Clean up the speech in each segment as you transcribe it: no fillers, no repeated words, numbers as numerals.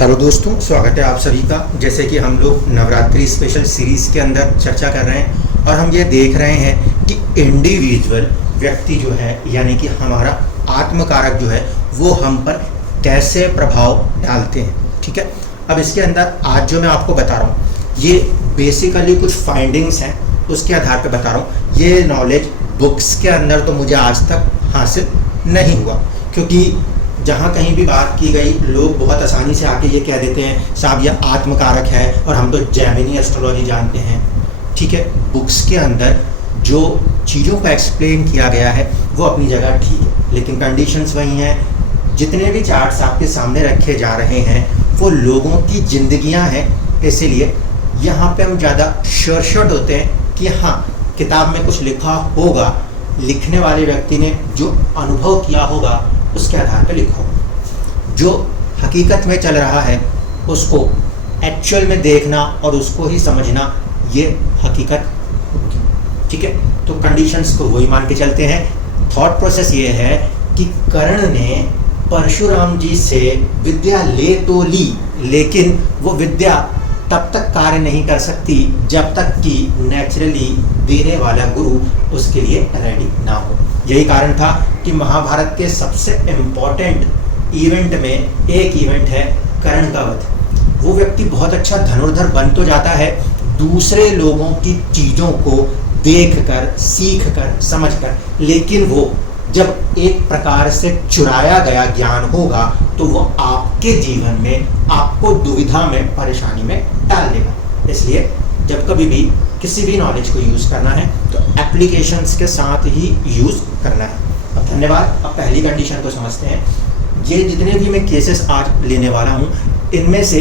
Hello दोस्तों, स्वागत है आप सभी का। जैसे कि हम लोग नवरात्रि स्पेशल सीरीज़ के अंदर चर्चा कर रहे हैं और हम ये देख रहे हैं कि इंडिविजुअल व्यक्ति जो है यानी कि हमारा आत्मकारक जो है वो हम पर कैसे प्रभाव डालते हैं। ठीक है, अब इसके अंदर आज जो मैं आपको बता रहा हूँ ये बेसिकली कुछ फाइंडिंग्स हैं, उसके आधार पर बता रहा हूँ। ये नॉलेज बुक्स के अंदर तो मुझे आज तक हासिल नहीं हुआ, क्योंकि जहाँ कहीं भी बात की गई लोग बहुत आसानी से आके ये कह देते हैं साहब ये आत्मकारक है और हम तो जैमिनी एस्ट्रोलॉजी जानते हैं। ठीक है, बुक्स के अंदर जो चीज़ों को एक्सप्लेन किया गया है वो अपनी जगह ठीक है, लेकिन कंडीशंस वही हैं। जितने भी चार्ट्स आपके सामने रखे जा रहे हैं वो लोगों की ज़िंदगियाँ हैं, इसीलिए यहाँ पे हम ज़्यादा श्योर होते हैं कि हाँ किताब में कुछ लिखा होगा, लिखने वाले व्यक्ति ने जो अनुभव किया होगा उसके आधार पर लिखो। जो हकीकत में चल रहा है उसको एक्चुअल में देखना और उसको ही समझना, ये हकीकत होगी। ठीक है, तो कंडीशंस को वही मान के चलते हैं। थॉट प्रोसेस ये है कि कर्ण ने परशुराम जी से विद्या ले तो ली, लेकिन वो विद्या तब तक कार्य नहीं कर सकती जब तक कि नेचुरली देने वाला गुरु उसके लिए रेडी ना हो। यही कारण था कि महाभारत के सबसे इम्पोर्टेंट इवेंट में एक इवेंट है कर्ण का वध। वो व्यक्ति बहुत अच्छा धनुर्धर बन तो जाता है दूसरे लोगों की चीज़ों को देखकर, सीखकर, समझकर, लेकिन वो जब एक प्रकार से चुराया गया ज्ञान होगा तो वो आपके जीवन में आपको दुविधा में, परेशानी में डाल देगा। इसलिए जब कभी भी किसी भी नॉलेज को यूज़ करना है तो एप्लीकेशंस के साथ ही यूज़ करना है। अब धन्यवाद। अब पहली कंडीशन को समझते हैं। ये जितने भी मैं केसेस आज लेने वाला हूँ इनमें से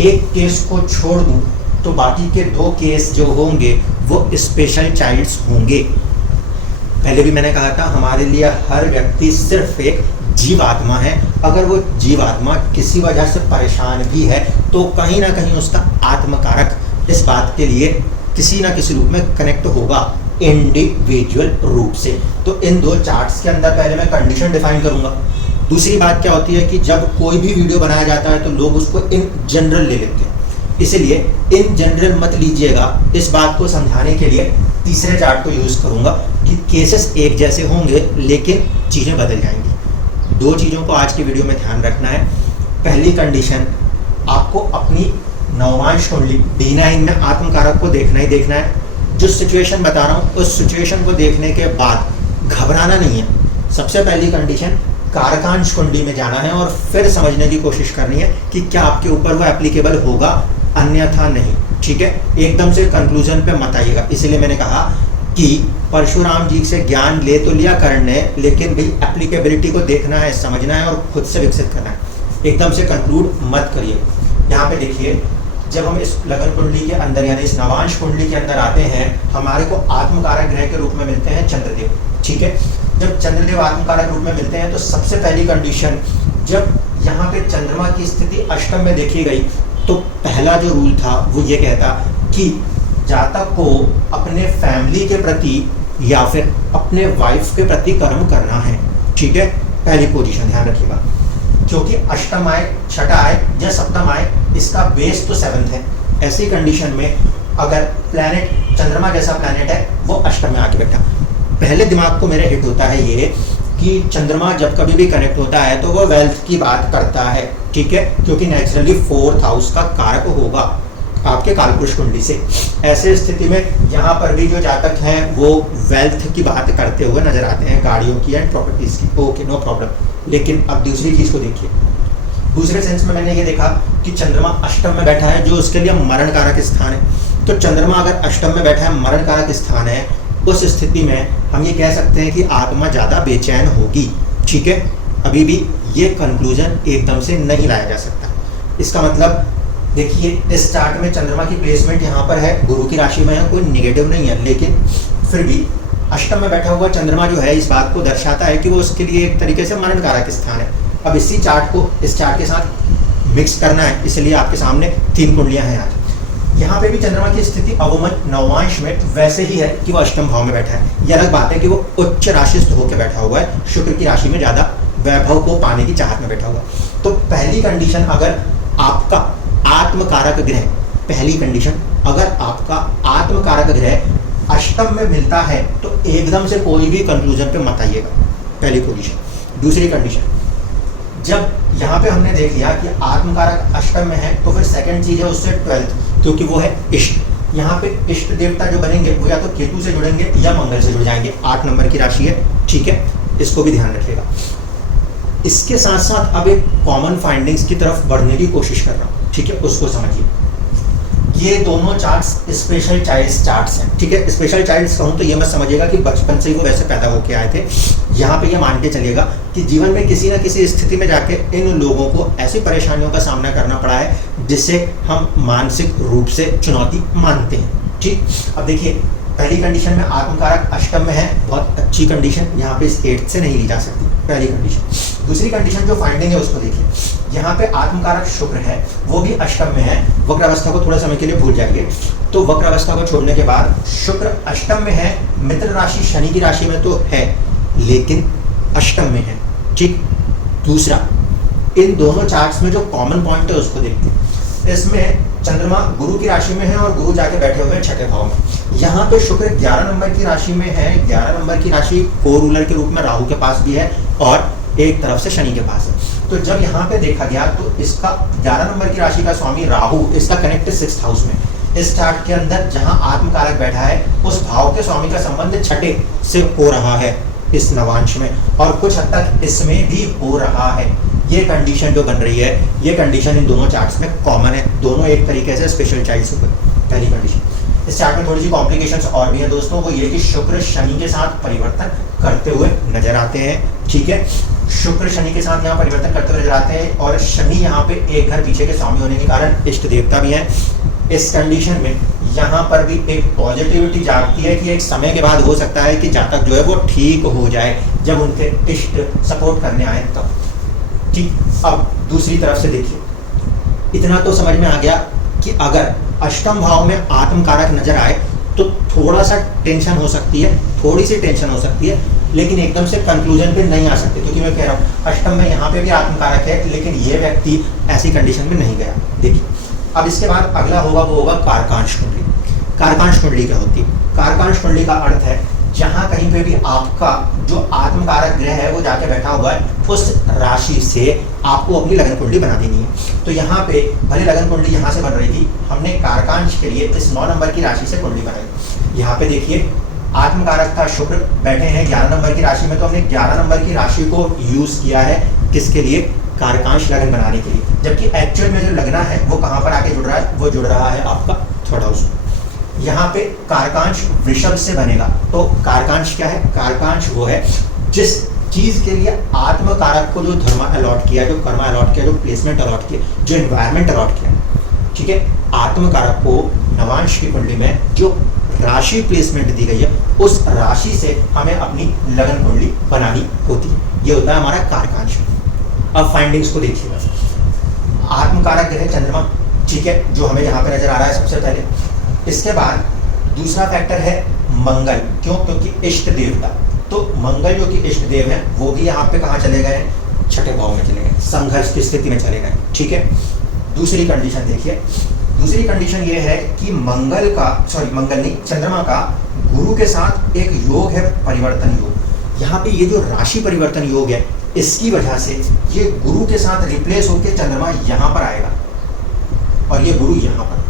एक केस को छोड़ दूँ तो बाकी के दो केस जो होंगे वो स्पेशल चाइल्ड्स होंगे। पहले भी मैंने कहा था हमारे लिए हर व्यक्ति सिर्फ एक जीवात्मा है। अगर वो जीवात्मा किसी वजह से परेशान भी है तो कहीं ना कहीं उसका आत्मकारक इस बात के लिए किसी ना किसी रूप में कनेक्ट होगा इंडिविजुअल रूप से। तो इन दो चार्ट्स के अंदर पहले मैं कंडीशन डिफाइन करूंगा। दूसरी बात क्या होती है कि जब कोई भी वीडियो बनाया जाता है तो लोग उसको इन जनरल ले लेते हैं, इसलिए इन जनरल मत लीजिएगा। इस बात को समझाने के लिए तीसरे चार्ट को यूज़ करूंगा कि केसेस एक जैसे होंगे लेकिन चीज़ें बदल जाएंगी। दो चीज़ों को आज की वीडियो में ध्यान रखना है। पहली कंडीशन, आपको अपनी नवमांश कुंडली D9 में आत्मकारक को देखना ही देखना है। जो सिचुएशन बता रहा हूँ उस सिचुएशन को देखने के बाद घबराना नहीं है। सबसे पहली कंडीशन, कारकांश कुंडली में जाना है और फिर समझने की कोशिश करनी है कि क्या आपके ऊपर वो एप्लीकेबल होगा, अन्यथा नहीं। ठीक है, एकदम से कंक्लूजन पे मत आइएगा। इसीलिए मैंने कहा कि परशुराम जी से ज्ञान ले तो लिया कर्ण ने, लेकिन भाई एप्लीकेबिलिटी को देखना है, समझना है और खुद से विकसित करना है। एकदम से कंक्लूड मत करिए। यहाँ पे देखिए, जब हम इस लगन कुंडली के अंदर यानी इस नवांश कुंडली के अंदर आते हैं हमारे को आत्मकारक ग्रह के रूप में मिलते हैं चंद्रदेव। ठीक है, जब चंद्रदेव आत्मकारक रूप में मिलते हैं तो सबसे पहली कंडीशन, जब यहाँ पे चंद्रमा की स्थिति अष्टम में देखी गई तो पहला जो रूल था वो ये कहता कि जातक को अपने फैमिली के प्रति या फिर अपने वाइफ के प्रति कर्म करना है। ठीक है, पहली पोजीशन ध्यान रखिएगा, क्योंकि अष्टम आए, छठा आए या सप्तम आए, इसका बेस तो 7th है। ऐसी कंडीशन में अगर प्लैनेट चंद्रमा जैसा प्लैनेट है वो अष्टम में आके बैठा, पहले दिमाग को मेरे हिट होता है ये कि चंद्रमा जब कभी भी कनेक्ट होता है तो वो वेल्थ की बात करता है। ठीक है, क्योंकि नेचुरली 4th हाउस का कारक होगा आपके कालपुरुष कुंडली से। ऐसे स्थिति में यहाँ पर भी जो जातक हैं वो वेल्थ की बात करते हुए नजर आते हैं, गाड़ियों की एंड प्रॉपर्टीज़ की। Okay, no problem. लेकिन अब दूसरी चीज़ को देखिए। दूसरे सेंस में मैंने ये देखा कि चंद्रमा अष्टम में बैठा है जो उसके लिए मरण कारक स्थान है। तो चंद्रमा अगर अष्टम में बैठा है, मरण कारक स्थान है, उस स्थिति में हम ये कह सकते हैं कि आत्मा ज़्यादा बेचैन होगी। ठीक है, अभी भी ये कंक्लूजन एकदम से नहीं लाया जा सकता। इसका मतलब देखिए, इस चार्ट में चंद्रमा की प्लेसमेंट यहाँ पर है, गुरु की राशि में है, कोई निगेटिव नहीं है, लेकिन फिर भी अष्टम में बैठा हुआ चंद्रमा जो है इस बात को दर्शाता है कि वो उसके लिए एक तरीके से मरण कारक स्थान है। अब इसी चार्ट को इस चार्ट के साथ मिक्स करना है, इसलिए आपके सामने 3 कुंडलियाँ हैं आज। यहाँ पे भी चंद्रमा की स्थिति अवमन नवमांश में वैसे ही है कि वो अष्टम भाव में बैठा है। ये अलग बात है कि वो उच्च राशिस्थ होकर बैठा हुआ है, शुक्र की राशि में ज़्यादा वैभव को पाने की चाहत में बैठा हुआ। तो पहली कंडीशन, अगर आपका आत्मकारक ग्रह, पहली कंडीशन, अगर आपका आत्मकारक ग्रह अष्टम में मिलता है तो एकदम से कोई भी कंक्लूजन पे मत आइएगा, पहली पोजीशन। दूसरी कंडीशन, जब यहाँ पे हमने देख लिया कि आत्मकारक अष्टम में है तो फिर सेकंड चीज है उससे 12th, क्योंकि वो है इष्ट। यहाँ पे इष्ट देवता जो बनेंगे वो या तो केतु से जुड़ेंगे या मंगल से जुड़ जाएंगे। 8 नंबर की राशि है, ठीक है, इसको भी ध्यान रखिएगा। इसके साथ साथ अब एक कॉमन फाइंडिंग्स की तरफ बढ़ने की कोशिश कर रहा हूँ, ठीक है, उसको समझिए। ये दोनों चार्ट्स स्पेशल चाइल्ड्स चार्ट्स हैं, ठीक है। स्पेशल चाइल्ड्स कहूँ तो ये मत समझिएगा कि बचपन से ही वो वैसे पैदा होके आए थे। यहाँ पे ये मान के चलिएगा कि जीवन में किसी न किसी स्थिति में जाके इन लोगों को ऐसी परेशानियों का सामना करना पड़ा है जिससे हम मानसिक रूप से चुनौती मानते हैं, ठीक। अब देखिए, पहली कंडीशन में आत्मकारक अष्टम में है, बहुत अच्छी कंडीशन, यहाँ पे इस 8 से नहीं ली जा सकती, पहली कंडीशन। दूसरी कंडीशन जो फाइंडिंग है उसको देखिए, यहाँ पे आत्मकारक शुक्र है, वो भी अष्टम में है। वक्र अवस्था को थोड़ा समय के लिए भूल जाएंगे। तो वक्र अवस्था को छोड़ने के बाद शुक्र अष्टम में है, मित्र राशि शनि की राशि में तो है लेकिन अष्टम में है, ठीक। दूसरा, इन दोनों चार्ट्स में जो कॉमन पॉइंट है उसको देखते हैं। इसमें चंद्रमा गुरु की राशि में है और गुरु जाके बैठे हुए हैं छठे भाव में। यहाँ पे शुक्र 11 नंबर की राशि में है। 11 नंबर की राशि को रूलर के रूप में राहु के पास भी है और एक तरफ से शनि के पास है। तो जब यहाँ पे देखा गया तो इसका 11 नंबर की राशि का स्वामी राहु, इसका कनेक्ट 6th हाउस में। इस चार्ट के अंदर जहाँ आत्मकारक बैठा है उस भाव के स्वामी का संबंध छठे से हो रहा है इस नवांश में, और कुछ हद तक इसमें भी हो रहा है। ये कंडीशन जो बन रही है, ये कंडीशन इन दोनों चार्ट्स में कॉमन है, दोनों एक तरीके से स्पेशल चाइल्ड्स ऊपर। पहली कंडीशन। इस चार्ट में थोड़ी सी कॉम्प्लिकेशंस और भी हैं दोस्तों, वो ये कि शुक्र शनि के साथ परिवर्तन करते हुए नजर आते हैं, ठीक है। शुक्र शनि के साथ यहाँ परिवर्तन करते हुए नजर आते हैं और शनि यहाँ पे एक घर पीछे के स्वामी होने के कारण इष्ट देवता भी हैं। इस कंडीशन में यहाँ पर भी एक पॉजिटिविटी जागती है कि एक समय के बाद हो सकता है कि जातक जो है वो ठीक हो जाए, जब उनके इष्ट सपोर्ट करने आए तब, ठीक। अब दूसरी तरफ से देखिए, इतना तो समझ में आ गया कि अगर अष्टम भाव में आत्मकारक नजर आए तो थोड़ा सा टेंशन हो सकती है, थोड़ी सी टेंशन हो सकती है, लेकिन एकदम से कंक्लूजन पे नहीं आ सकते, क्योंकि मैं कह रहा हूँ अष्टम में यहाँ पे भी आत्मकारक है लेकिन ये व्यक्ति ऐसी कंडीशन में नहीं गया। देखिए, अब इसके बाद अगला होगा वो होगा कारकांश कुंडली। कारकांश कुंडली क्या होती है? कारकांश कुंडली का अर्थ है जहाँ कहीं पे भी आपका जो आत्मकारक ग्रह है वो जाके बैठा हुआ है, उस राशि से आपको अपनी लगन कुंडली बना देनी है। तो यहाँ पे भले लगन कुंडली यहाँ से बन रही थी, हमने कारकांश के लिए इस 9 नंबर की राशि से कुंडली बनाई। यहाँ पे देखिए, आत्मकारक था शुक्र, बैठे हैं 11 नंबर की राशि में, तो हमने 11 नंबर की राशि को यूज किया है किसके लिए? कारकांश लगन बनाने के लिए। जबकि एक्चुअल में जो लगना है वो कहाँ पर आके जुड़ रहा है? वो जुड़ रहा है आपका 3rd हाउस। यहाँ पे कारकांश वृषभ से बनेगा। तो कारकांश क्या है? कारकांश वो है जिस चीज के लिए आत्मकारक को जो धर्म अलॉट किया, जो कर्म अलॉट किया, जो प्लेसमेंट अलॉट किया, जो एनवायरमेंट अलॉट किया, ठीक है। आत्मकारक को नवांश की कुंडली में जो राशि प्लेसमेंट दी गई है, उस राशि से हमें अपनी लगन कुंडली बनानी होती है। ये होता है हमारा कारकांश। अब फाइंडिंग्स को देखिएगा। आत्मकारक ग्रह चंद्रमा, ठीक है, जो हमें यहाँ पे नजर आ रहा है सबसे पहले। इसके बाद दूसरा फैक्टर है मंगल। क्यों? क्योंकि इष्ट देवता, तो मंगल जो कि इष्ट देव है वो भी यहाँ पे कहाँ चले गए? 6ठे भाव में चले गए, संघर्ष की स्थिति में चले गए, ठीक है। दूसरी कंडीशन देखिए, दूसरी कंडीशन ये है कि चंद्रमा का गुरु के साथ एक योग है, परिवर्तन योग। यहाँ पे ये जो राशि परिवर्तन योग है, इसकी वजह से ये गुरु के साथ रिप्लेस होकर चंद्रमा यहाँ पर आएगा और ये गुरु यहाँ पर।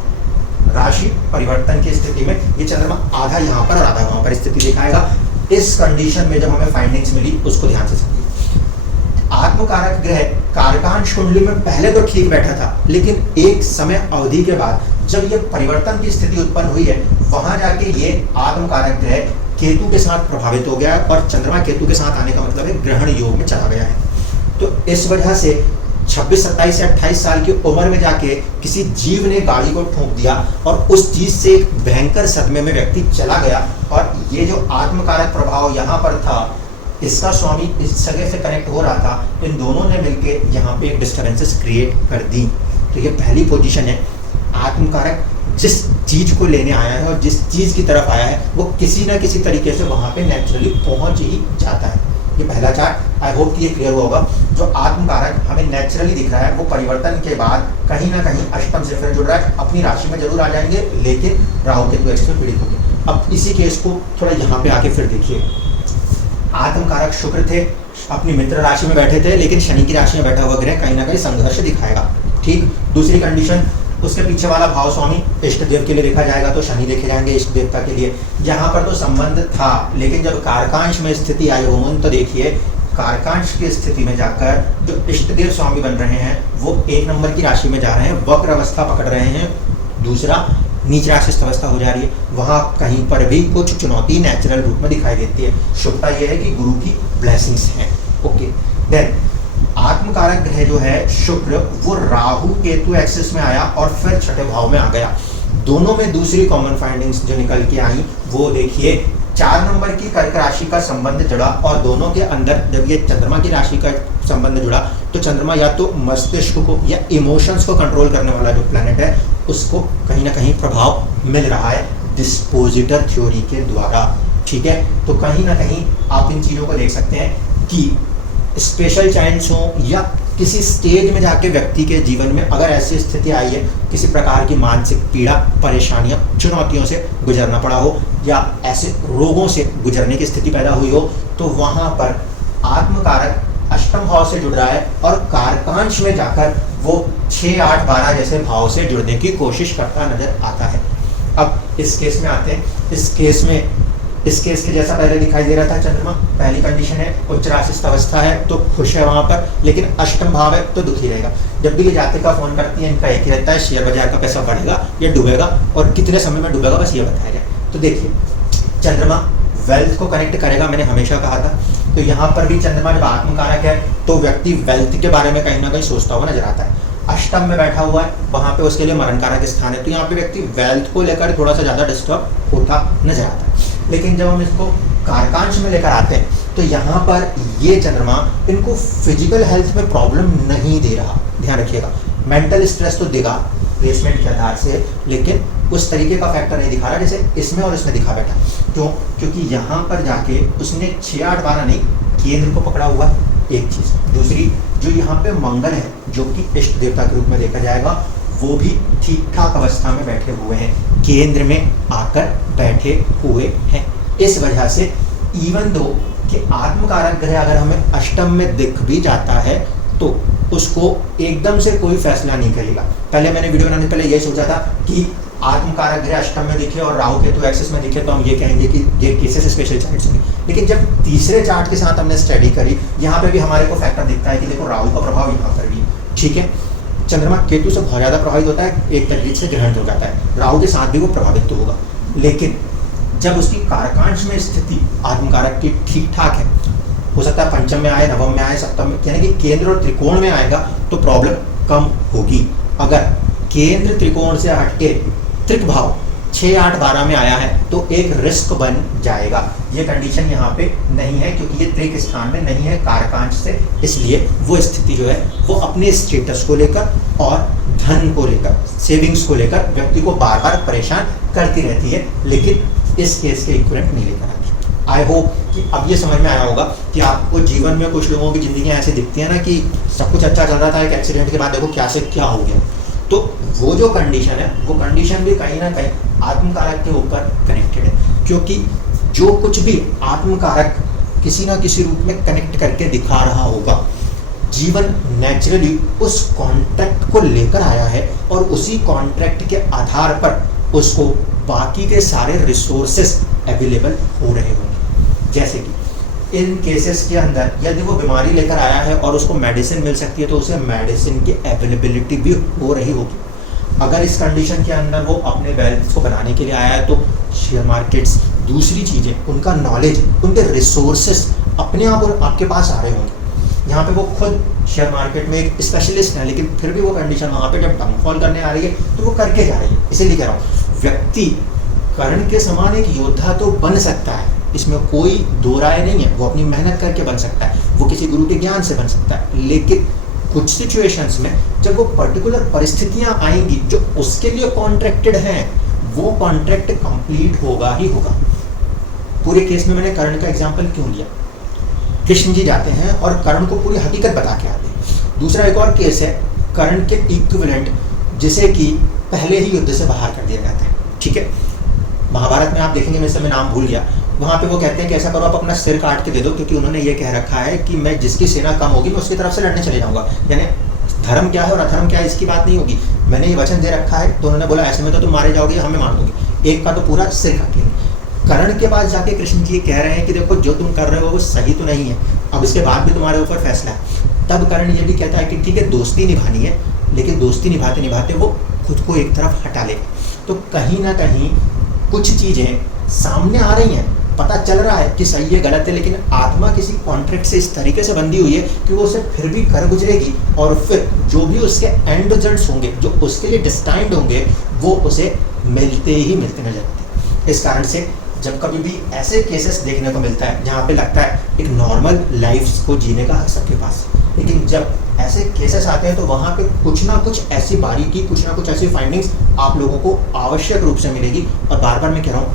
राशि परिवर्तन की स्थिति में ये चंद्रमा आधा यहाँ पर और आधा वहाँ पर स्थिति दिखाएगा। इस कंडीशन में जब हमें फाइंडिंग्स मिली उसको ध्यान से समझिए। आत्मकारक ग्रह कारकांश कुंडली में पहले तो ठीक बैठा था, लेकिन एक समय अवधि के बाद जब ये परिवर्तन की स्थिति उत्पन्न हुई है, वहां जाके ये आत्मकारक ग्रह केतु के साथ प्रभावित हो गया है और चंद्रमा केतु के साथ आने का मतलब है ग्रहण योग में चला गया है। तो इस वजह से 26, 27 या 28 साल की उम्र में जाके किसी जीव ने गाड़ी को ठोक दिया और उस चीज से एक भयंकर सदमे में व्यक्ति चला गया। और ये जो आत्मकारक प्रभाव यहाँ पर था, इसका स्वामी इस जगह से कनेक्ट हो रहा था, इन दोनों ने मिलकर यहाँ पे एक डिस्टर्बेंसेस क्रिएट कर दी। तो ये पहली पोजीशन है। आत्मकारक जिस चीज को लेने आया है और जिस चीज की तरफ आया है वो किसी ना किसी तरीके से वहां पे नेचुरली पहुंच ही जाता है। ये पहला चार्ट, आई होप कि ये क्लियर हुआ होगा। जो आत्म कारक हमें नेचुरली दिख रहा है वो परिवर्तन के बाद कहीं ना कहीं अष्टम से फिर जुड़ रहा है, अपनी राशि में जरूर आ जाएंगे लेकिन राहु केतु एक्सिस में पीड़ित होंगे। अब इसी केस को थोड़ा यहाँ पे आके फिर देखिए, आत्म कारक शुक्र थे, अपनी मित्र राशि में बैठे थे, लेकिन शनि की राशि में बैठा हुआ ग्रह कहीं ना कहीं संघर्ष दिखाएगा। ठीक, दूसरी कंडीशन, उसके पीछे वाला भाव स्वामी इष्ट देव के लिए देखा जाएगा तो शनि देखे जाएंगे इष्ट देवता के लिए। यहाँ पर तो संबंध था, लेकिन जब कारकांश में स्थिति आई होमन तो देखिए कारकांश की स्थिति में जाकर जो इष्ट देव स्वामी बन रहे हैं वो 1 नंबर की राशि में जा रहे हैं, वक्र अवस्था पकड़ रहे हैं, दूसरा नीच राशि अवस्था हो जा रही है। वहाँ कहीं पर भी कुछ चुनौती नेचुरल रूप में दिखाई देती है। शुभता यह है कि गुरु की ब्लेसिंग्स हैं। ओके, देन आत्मकारक ग्रह जो है शुक्र वो राहु केतु एक्सिस में आया और फिर छठे भाव में आ गया। दोनों में दूसरी कॉमन फाइंडिंग्स जो निकल के आई वो देखिए, 4 नंबर की कर्क राशि का संबंध जुड़ा और दोनों के अंदर जब ये चंद्रमा की राशि का संबंध जुड़ा तो चंद्रमा या तो मस्तिष्क को या इमोशंस को कंट्रोल करने वाला जो प्लैनेट है उसको कहीं ना कहीं प्रभाव मिल रहा है डिस्पोजिटर थ्योरी के द्वारा। ठीक है, तो कहीं ना कहीं आप इन चीज़ों को देख सकते हैं कि स्पेशल चांस हो या किसी स्टेज में जाके व्यक्ति के जीवन में अगर ऐसी स्थिति आई है, किसी प्रकार की मानसिक पीड़ा, परेशानियां, चुनौतियों से गुजरना पड़ा हो या ऐसे रोगों से गुजरने की स्थिति पैदा हुई हो, तो वहाँ पर आत्मकारक अष्टम भाव से जुड़ रहा है और कारकांश में जाकर वो 6, 8, 12 जैसे भाव से जुड़ने की कोशिश करता नजर आता है। अब इस केस में आते हैं, इस केस के जैसा पहले दिखाई दे रहा था चंद्रमा, पहली कंडीशन है उच्च राशि अवस्था है तो खुश है वहाँ पर, लेकिन अष्टम भाव है तो दुखी रहेगा। जब भी ये जातिका फोन करती है इनका एक ही रहता है, शेयर बाजार का पैसा बढ़ेगा या डूबेगा और कितने समय में डूबेगा बस ये बताया जाए। तो देखिए चंद्रमा वेल्थ को कनेक्ट करेगा, मैंने हमेशा कहा था। तो यहाँ पर भी चंद्रमा जब आत्मकारक है तो व्यक्ति वेल्थ के बारे में कहीं ना कहीं सोचता हुआ नजर आता है। अष्टम में बैठा हुआ है, वहाँ पे उसके लिए मरण कारक स्थान है, तो यहाँ पे व्यक्ति वेल्थ को लेकर थोड़ा सा ज़्यादा डिस्टर्ब होता नजर आता है। लेकिन जब हम इसको कारकांश में लेकर आते हैं तो यहाँ पर ये चंद्रमा इनको फिजिकल हेल्थ में प्रॉब्लम नहीं दे रहा, ध्यान रखिएगा। मेंटल स्ट्रेस तो देगा प्लेसमेंट के आधार से, लेकिन उस तरीके का फैक्टर नहीं दिखा रहा जैसे इसमें और इसमें दिखा बैठा। क्यों? क्योंकि यहाँ पर जाके उसने 6, 8, 12 नहीं केंद्र को पकड़ा हुआ, एक चीज़। दूसरी जो यहाँ पे मंगल है जो कि इष्ट देवता के रूप में देखा जाएगा, वो भी ठीक ठाक अवस्था में बैठे हुए हैं, केंद्र में आकर बैठे हुए हैं। इस वजह से इवन दो कि आत्मकारक ग्रह अगर हमें अष्टम में दिख भी जाता है तो उसको एकदम से कोई फैसला नहीं करेगा। पहले मैंने वीडियो बनाने से पहले यही सोचा था कि आत्मकारक ग्रह अष्टम में दिखे और राहु केतु एक्सिस में दिखे तो हम ये कहेंगे कि ये केसेस स्पेशल चार्ट्स होंगे। लेकिन जब तीसरे चार्ट के साथ हमने स्टडी करी, यहाँ पे भी हमारे को फैक्टर दिखता है कि देखो राहु का प्रभाव यहाँ पर भी, ठीक है। चंद्रमा केतु से बहुत ज़्यादा प्रभावित होता है, एक तरीके से ग्रहण हो जाता है, राहु के साथ भी वो प्रभावित तो होगा। लेकिन जब उसकी कारकांश में स्थिति आत्मकारक की ठीक ठाक है, हो सकता है पंचम में आए, नवम में आए, सप्तम में, यानी कि केंद्र और त्रिकोण में आएगा तो प्रॉब्लम कम होगी। अगर केंद्र त्रिकोण से हटके त्रिक भाव 6, 8, 12 में आया है तो एक रिस्क बन जाएगा। ये कंडीशन यहाँ पे नहीं है क्योंकि ये त्रिक स्थान में नहीं है कारकांश से, इसलिए वो स्थिति जो है वो अपने स्टेटस को लेकर और धन को लेकर, सेविंग्स को लेकर व्यक्ति को बार बार परेशान करती रहती है, लेकिन इस केस के इक्विवेलेंट नहीं लेकर आती। आई होप कि अब ये समझ में आया होगा कि आपको जीवन में कुछ लोगों की जिंदगी ऐसे दिखती है ना कि सब कुछ अच्छा चल रहा था, एक एक्सीडेंट के बाद देखो क्या से क्या हो गया। तो वो जो कंडीशन है वो कंडीशन भी कहीं ना कहीं आत्मकारक के ऊपर कनेक्टेड है, क्योंकि जो कुछ भी आत्मकारक किसी ना किसी रूप में कनेक्ट करके दिखा रहा होगा, जीवन नेचुरली उस कॉन्ट्रैक्ट को लेकर आया है और उसी कॉन्ट्रैक्ट के आधार पर उसको बाकी के सारे रिसोर्सेस अवेलेबल हो रहे होंगे। जैसे कि इन केसेस के अंदर यदि वो बीमारी लेकर आया है और उसको मेडिसिन मिल सकती है तो उसे मेडिसिन की अवेलेबिलिटी भी हो रही होगी। अगर इस कंडीशन के अंदर वो अपने वेल्थ को बनाने के लिए आया है तो शेयर मार्केट्स, दूसरी चीज़ें, उनका नॉलेज, उनके रिसोर्सेस अपने आप और आपके पास आ रहे होंगे। यहाँ पे वो खुद शेयर मार्केट में एक स्पेशलिस्ट है, लेकिन फिर भी वो कंडीशन वहाँ पे जब डाउनफॉल करने आ रही है तो वो करके जा रही है। इसीलिए कह रहा हूँ व्यक्ति कर्ण के समान एक योद्धा तो बन सकता है, इसमें कोई दो राय नहीं है। वो अपनी मेहनत करके बन सकता है, वो किसी गुरु के ज्ञान से बन सकता है, लेकिन कुछ सिचुएशंस में जब वो पर्टिकुलर परिस्थितियां आएंगी जो उसके लिए कॉन्ट्रैक्टेड हैं, वो कॉन्ट्रैक्ट कंप्लीट होगा ही होगा। पूरे केस में मैंने कर्ण का एग्जांपल क्यों लिया? कृष्ण जी जाते हैं और कर्ण को पूरी हकीकत बता के आते हैं। दूसरा एक और केस है कर्ण के इक्विवेलेंट, जिसे कि पहले ही युद्ध से बाहर कर दिया जाता है। ठीक है, महाभारत में आप देखेंगे, मैं समय नाम भूल गया, वहाँ पे वो कहते हैं कि ऐसा करो आप अपना सिर काट के दे दो, क्योंकि उन्होंने ये कह रखा है कि मैं जिसकी सेना कम होगी मैं उसकी तरफ से लड़ने चले जाऊँगा। यानी धर्म क्या है और अधर्म क्या है इसकी बात नहीं होगी, मैंने ये वचन दे रखा है। तो उन्होंने बोला ऐसे में तो तुम मारे जाओगे, हमें मार दोगे, एक का तो पूरा सिर काट लेंगे। कर्ण के पास जाके कृष्ण जी कह रहे हैं कि देखो जो तुम कर रहे हो वो सही तो नहीं है, अब इसके बाद भी तुम्हारे ऊपर फैसला है। तब कर्ण ये भी कहता है कि ठीक है दोस्ती निभानी है, लेकिन दोस्ती निभाते निभाते वो खुद को एक तरफ हटा लेगा। तो कहीं ना कहीं कुछ चीज़ें सामने आ रही हैं, पता चल रहा है कि सही है गलत है, लेकिन आत्मा किसी कॉन्ट्रैक्ट से इस तरीके से बंधी हुई है कि वो उसे फिर भी कर गुजरेगी, और फिर जो भी उसके एंड रिजल्ट्स होंगे, जो उसके लिए डिस्टाइंड होंगे, वो उसे मिलते ही मिलते नजर आते हैं। इस कारण से जब कभी भी ऐसे केसेस देखने को मिलता है जहाँ पे लगता है एक नॉर्मल लाइफ को जीने का हक सबके पास, लेकिन जब ऐसे केसेस आते हैं तो वहाँ पे कुछ ना कुछ ऐसी बारीकी, कुछ ना कुछ ऐसी फाइंडिंग्स आप लोगों को आवश्यक रूप से मिलेगी। और बार बार मैं कह रहा हूँ,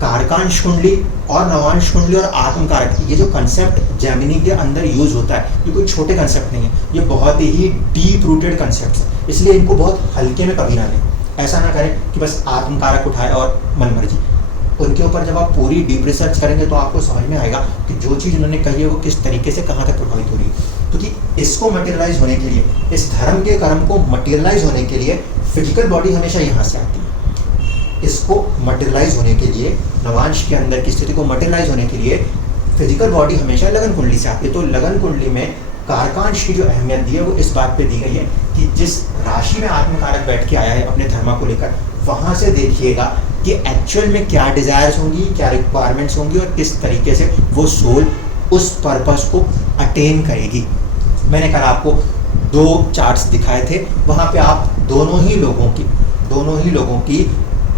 कारकांश कुंडली और नवांश कुंडली और आत्मकारक, ये जो कंसेप्ट जेमिनी के अंदर यूज होता है, ये कोई छोटे कंसेप्ट नहीं है, ये बहुत ही डीप रूटेड कंसेप्ट है, इसलिए इनको बहुत हल्के में कभी ना लें। ऐसा ना करें कि बस आत्मकारक उठाए और मन मर्जी। उनके ऊपर जब आप पूरी डीप रिसर्च करेंगे तो आपको समझ में आएगा कि जो चीज़ उन्होंने कही है वो किस तरीके से कहाँ तक प्रभावित हो रही है। क्योंकि इसको मटेरियलाइज होने के लिए, इस धर्म के कर्म को मटेरियलाइज होने के लिए फिजिकल बॉडी हमेशा यहाँ से आती है। इसको मटेरियलाइज होने के लिए, नवांश के अंदर की स्थिति को मटेरियलाइज होने के लिए फिजिकल बॉडी हमेशा लगन कुंडली से आती है। तो लगन कुंडली में कारकांश की जो अहमियत दी है वो इस बात पे दी गई है कि जिस राशि में आत्मकारक बैठ के आया है अपने धर्म को लेकर, वहाँ से देखिएगा कि एक्चुअल में क्या डिज़ायर्स होंगी, क्या रिक्वायरमेंट्स होंगी और किस तरीके से वो सोल उस पर्पस को अटेन करेगी। मैंने कल आपको 2 चार्ट्स दिखाए थे, वहाँ पे आप दोनों ही लोगों की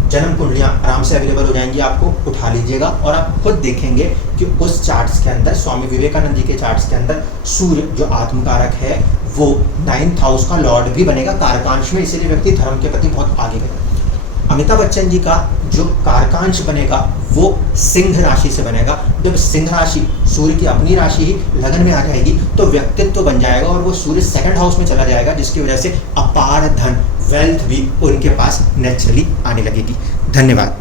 जन्म कुंडलियाँ आराम से अवेलेबल हो जाएंगी, आपको उठा लीजिएगा और आप खुद देखेंगे कि उस चार्ट्स के अंदर, स्वामी विवेकानंद जी के चार्ट्स के अंदर, सूर्य जो आत्मकारक है वो 9th हाउस का लॉर्ड भी बनेगा कारकांश में, इसीलिए व्यक्ति धर्म के प्रति बहुत आगे बढ़ेगा। अमिताभ बच्चन जी का जो कारकांश बनेगा वो सिंह राशि से बनेगा। जब सिंह राशि सूर्य की अपनी राशि ही लगन में आ जाएगी तो व्यक्तित्व बन जाएगा और वो सूर्य 2nd हाउस में चला जाएगा, जिसकी वजह से अपार धन, वेल्थ भी उनके पास नेचुरली आने लगेगी। धन्यवाद।